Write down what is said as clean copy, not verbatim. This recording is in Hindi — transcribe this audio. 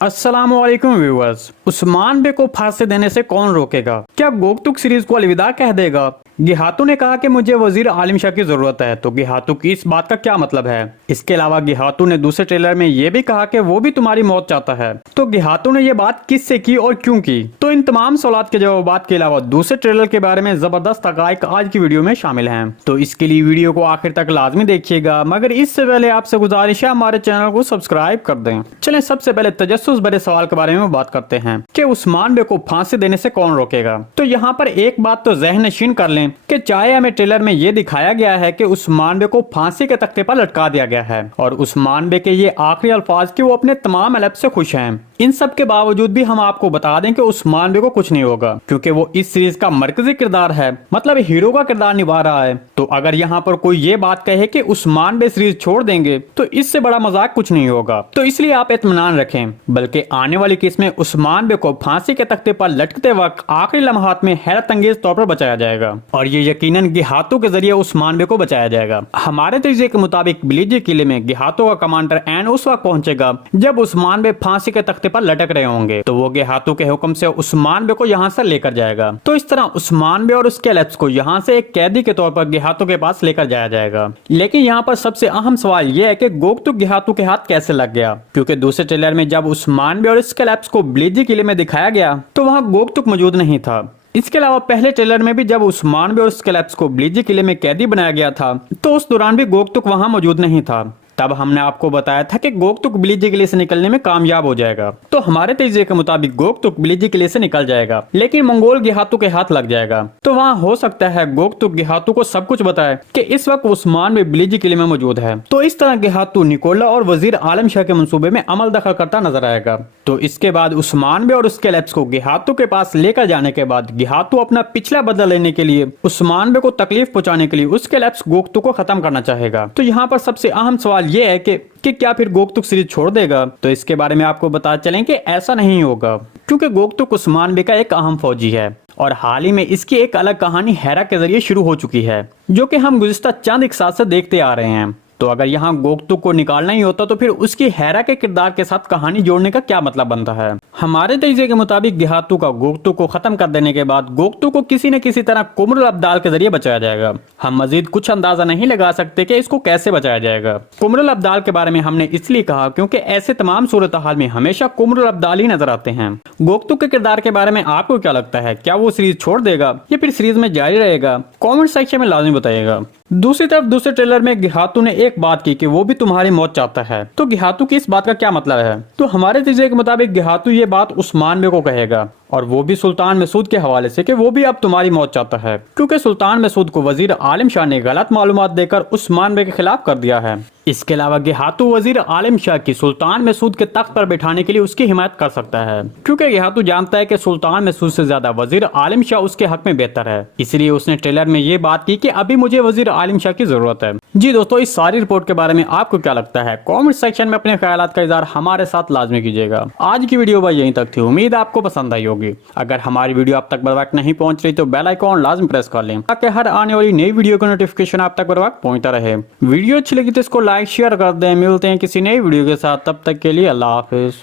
अस्सलामुअलैकुम व्यूअर्स। उस्मान बे को फांसी देने से कौन रोकेगा? क्या गोकतुक सीरीज को अलविदा कह देगा? गेहातू ने कहा कि मुझे वजीर आलिम शाह की जरूरत है, तो गेहातू की इस बात का क्या मतलब है? इसके अलावा गेहातू ने दूसरे ट्रेलर में ये भी कहा कि वो भी तुम्हारी मौत चाहता है। तो गेहातू ने ये बात किससे की और क्यों की? तो इन तमाम सवालों के जवाब के अलावा दूसरे ट्रेलर के बारे में जबरदस्त हकायक आज की वीडियो में शामिल हैं। तो इसके लिए वीडियो को आखिर तक लाजमी देखिएगा, मगर इससे पहले आपसे गुजारिश है हमारे चैनल को सब्सक्राइब कर दें। चलें सबसे पहले तजस्सुस भरे सवाल के बारे में बात करते हैं कि उस्मान बे को फांसी देने से कौन रोकेगा। तो यहाँ पर एक बात तो ज़हन नशीन कर लें कि चाहे हमें ट्रेलर में ये दिखाया गया है कि उस्मान बे को फांसी के तख्ते पर लटका दिया गया है और उस्मान बे के ये आखिरी अल्फाज कि वो अपने तमाम अलग से खुश हैं, इन सब के बावजूद भी हम आपको बता दें कि उस्मान बे को कुछ नहीं होगा, क्योंकि वो इस सीरीज का मरकजी किरदार है, मतलब हीरो का किरदार निभा रहा है। तो अगर यहाँ पर कोई ये बात कहे कि उस्मान बे सीरीज छोड़ देंगे तो इससे बड़ा मजाक कुछ नहीं होगा। तो इसलिए आप इत्मीनान रखें, बल्कि आने वाली केस में उस्मान बे को फांसी के तख्ते पर लटकते वक्त आखिरी लम्हात में हैरत अंगेज तौर पर बचाया जाएगा और ये यकीनन गेहातू के जरिए उस्मान बे को बचाया जाएगा। हमारे तजज़िये के मुताबिक बिलीजी किले में गेहातू का कमांडर एन उस वक्त पहुंचेगा जब उस्मान बे फांसी के तख्ते पर लटक रहे होंगे, तो वो गेहातू के हुक्म से उस्मान बे को यहाँ से लेकर जाएगा। तो इस तरह उस्मान बे और उसके लेफ्ट को यहाँ से एक कैदी के तौर पर गेहातू के पास लेकर जाया जाएगा। लेकिन यहाँ पर सबसे अहम सवाल ये है कि गोकतुक गेहातू के हाथ कैसे लग गया, क्योंकि दूसरे ट्रेलर में जब उस्मान बे और इसके लेफ्ट को बिलीजी किले में दिखाया गया तो वहाँ गोकतुक मौजूद नहीं था। इसके अलावा पहले ट्रेलर में भी जब उस्मान बे और स्केलेप्स को बिलीजी किले में कैदी बनाया गया था तो उस दौरान भी गोकतुक वहां मौजूद नहीं था। तब हमने आपको बताया था कि गोकतुक बिलीजी किले से निकलने में कामयाब हो जाएगा। तो हमारे तजज़िये के मुताबिक गोकतुक बिलीजी किले से निकल जाएगा, लेकिन मंगोल गेहातू के हाथ लग जाएगा। तो वहाँ हो सकता है गोकतुक गेहातू को सब कुछ बताए कि इस वक्त उस्मान बे बिलीजी किले में मौजूद है। तो इस तरह गेहातू निकोला और वजीर आलम शाह के मंसूबे में अमल दखल करता नजर आएगा। तो इसके बाद उस्मान बे और उसके लेप्स को गेहातू के पास लेकर जाने के बाद गेहातू अपना पिछला बदला लेने के लिए उस्मान बे को तकलीफ पहुंचाने के लिए उसके लेप्स गोकतुक को खत्म करना चाहेगा। तो यहाँ पर सबसे अहम सवाल ये है कि क्या फिर गोकतुक सीरीज छोड़ देगा? तो इसके बारे में आपको बता चलें कि ऐसा नहीं होगा, क्योंकि गोकतुक उस्मान बे का एक अहम फौजी है और हाल ही में इसकी एक अलग कहानी हैरा के जरिए शुरू हो चुकी है, जो कि हम गुज़िश्ता चंद एक साल से देखते आ रहे हैं। तो अगर यहाँ गोकतुक को निकालना ही होता तो फिर उसकी हैरा के किरदार के साथ कहानी जोड़ने का क्या मतलब बनता है? हमारे तजज़िये के मुताबिक गेहातू का गोकतुक को खत्म कर देने के बाद गोकतुक को किसी न किसी तरह कुमरुल अब्दाल के जरिए बचाया जाएगा। हम मजीद कुछ अंदाजा नहीं लगा सकते कि इसको कैसे बचाया जाएगा। कुमरुल अब्दाल के बारे में हमने इसलिए कहा क्योंकि ऐसे तमाम सूरत हाल में हमेशा कुमरुल अब्दाल ही नजर आते हैं। गोकतुक के किरदार के बारे में आपको क्या लगता है? क्या वो सीरीज छोड़ देगा या फिर सीरीज में जारी रहेगा? कॉमेंट सेक्शन में लाजमी बताइएगा। दूसरी तरफ दूसरे ट्रेलर में गेहातू ने एक बात की कि वो भी तुम्हारी मौत चाहता है। तो गेहातू की इस बात का क्या मतलब है? तो हमारे तजज़िये के मुताबिक गेहातू ये बात उस्मान बे को कहेगा, और वो भी सुल्तान मसूद के हवाले से कि वो भी अब तुम्हारी मौत चाहता है, क्योंकि सुल्तान मसूद को वजीर आलिम शाह ने गलत मालूमात देकर उस्मान बे के खिलाफ कर दिया है। इसके अलावा गेहातू वजीर आलिम शाह की सुल्तान मसूद के तख्त पर बैठाने के लिए उसकी हिमायत कर सकता है, क्योंकि गेहातू जानता है कि सुल्तान मसूद से ज्यादा वजीर आलिम शाह उसके हक में बेहतर है। इसलिए उसने ट्रेलर में ये बात की कि अभी मुझे वजीर आलिम शाह की जरूरत है। जी दोस्तों, इस सारी रिपोर्ट के बारे में आपको क्या लगता है? कॉमेंट सेक्शन में अपने ख्यालात का इज़हार हमारे साथ लाजमी कीजिएगा। आज की वीडियो बस यहीं तक थी, उम्मीद आपको पसंद आई होगी। अगर हमारी वीडियो आप तक बर वक्त नहीं पहुंच रही तो बेल आइकॉन लाजमी प्रेस कर लें, ताकि हर आने वाली नई वीडियो का नोटिफिकेशन आप तक बर वक्त पहुंचता रहे। वीडियो अच्छी लगी तो इसको लाइक शेयर कर दें। मिलते हैं किसी नई वीडियो के साथ, तब तक के लिए अल्लाह हाफिज।